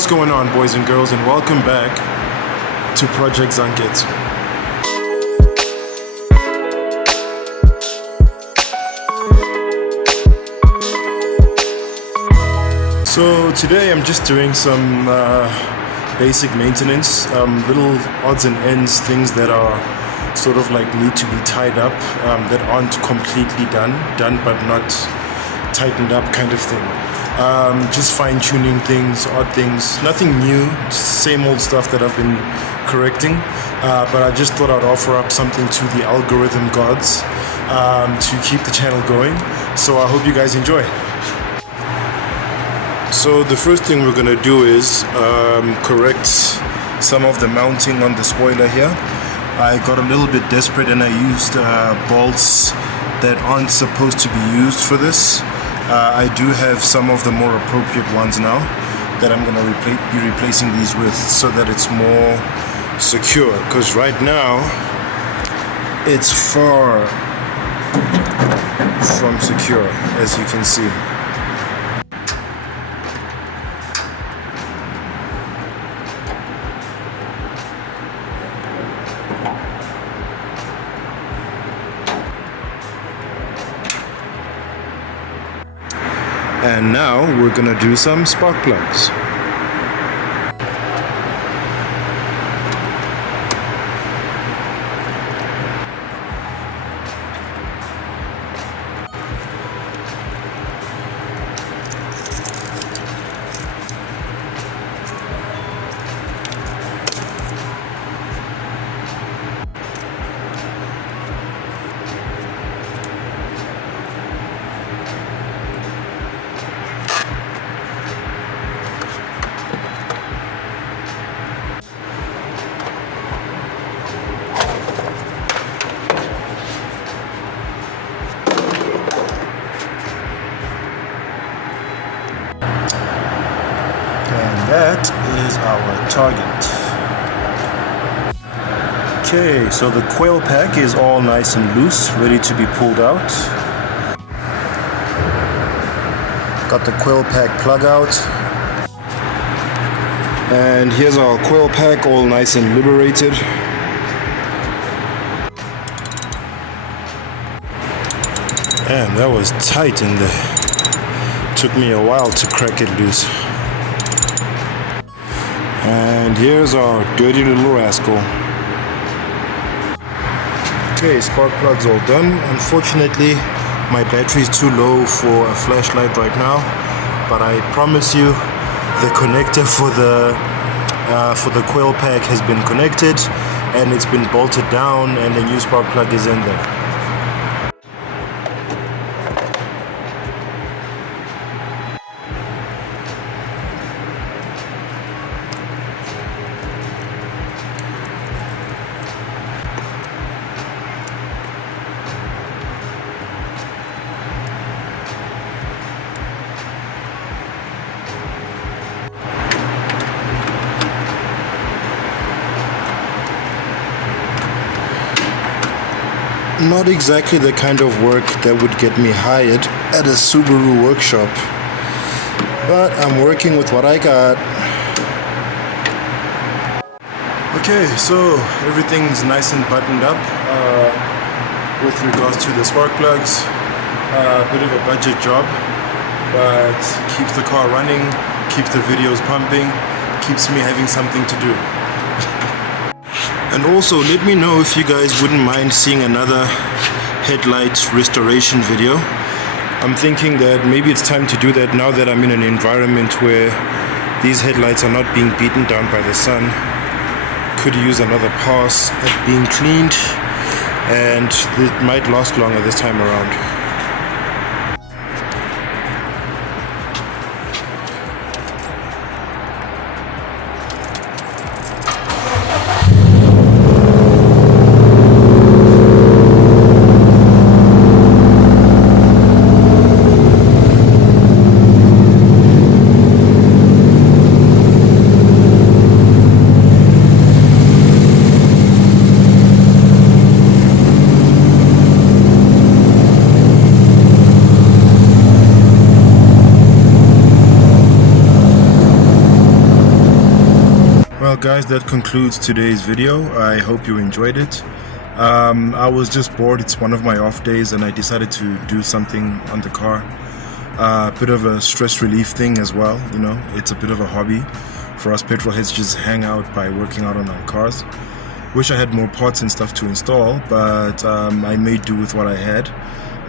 What's going on, boys and girls, and welcome back to Project Zangetsu. So today I'm just doing some basic maintenance, little odds and ends, things that are sort of like need to be tied up, that aren't completely done but not tightened up kind of thing. Just fine-tuning things, odd things, nothing new, same old stuff that I've been correcting, but I just thought I'd offer up something to the algorithm gods to keep the channel going, so I hope you guys enjoy. So the first thing we're going to do is correct some of the mounting on the spoiler here. I got a little bit desperate and I used bolts that aren't supposed to be used for this. I do have some of the more appropriate ones now that I'm going to be replacing these with so that it's more secure, because right now it's far from secure, as you can see. And now we're gonna do some spark plugs. That is our target. Okay, so the coil pack is all nice and loose, ready to be pulled out. Got the coil pack plug out. And here's our coil pack, all nice and liberated. Man, that was tight in there. Took me a while to crack it loose. And here's our dirty little rascal. Okay, spark plug's all done. Unfortunately, my battery's too low for a flashlight right now, but I promise you the connector for the coil pack has been connected and it's been bolted down and the new spark plug is in there. Not exactly the kind of work that would get me hired at a Subaru workshop, but I'm working with what I got. Okay, so everything's nice and buttoned up with regards to the spark plugs. A bit of a budget job, but keeps the car running, keeps the videos pumping, keeps me having something to do. And also, let me know if you guys wouldn't mind seeing another headlight restoration video. I'm thinking that maybe it's time to do that now that I'm in an environment where these headlights are not being beaten down by the sun. Could use another pass at being cleaned, and it might last longer this time around. guys, that concludes today's video. I hope you enjoyed it. I was just bored. It's one of my off days and I decided to do something on the car. A bit of a stress relief thing as well, you know. It's a bit of a hobby for us petrol heads to just hang out by working out on our cars. Wish I had more parts and stuff to install, but I made do with what I had.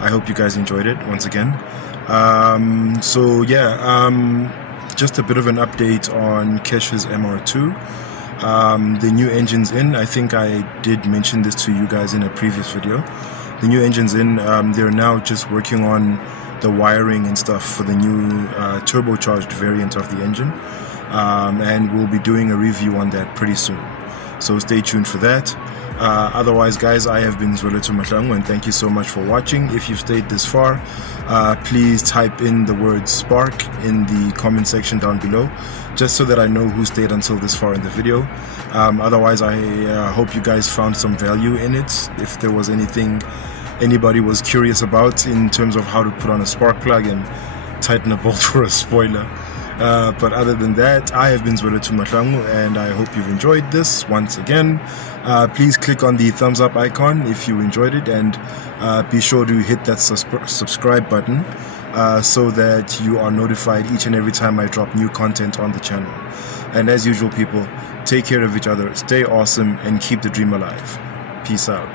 I hope you guys enjoyed it once again. So yeah, just a bit of an update on Keshen's MR2. The new engine's in. I think I did mention this to you guys in a previous video. The new engine's in. They're now just working on the wiring and stuff for the new turbocharged variant of the engine. And we'll be doing a review on that pretty soon. So stay tuned for that. Otherwise, guys, I have been Zangetsu and thank you so much for watching. If you've stayed this far, please type in the word spark in the comment section down below, just so that I know who stayed until this far in the video. Otherwise, I hope you guys found some value in it. If there was anything anybody was curious about in terms of how to put on a spark plug and tighten a bolt for a spoiler. But other than that, I have been Zangetsu and I hope you've enjoyed this once again. Please click on the thumbs up icon if you enjoyed it, and be sure to hit that subscribe button so that you are notified each and every time I drop new content on the channel. And as usual, people, take care of each other, stay awesome, and keep the dream alive. Peace out.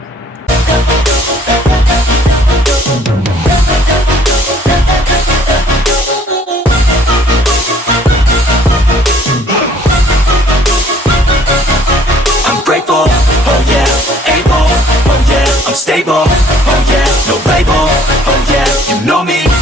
Stable, oh yeah, no label, oh yeah, you know me.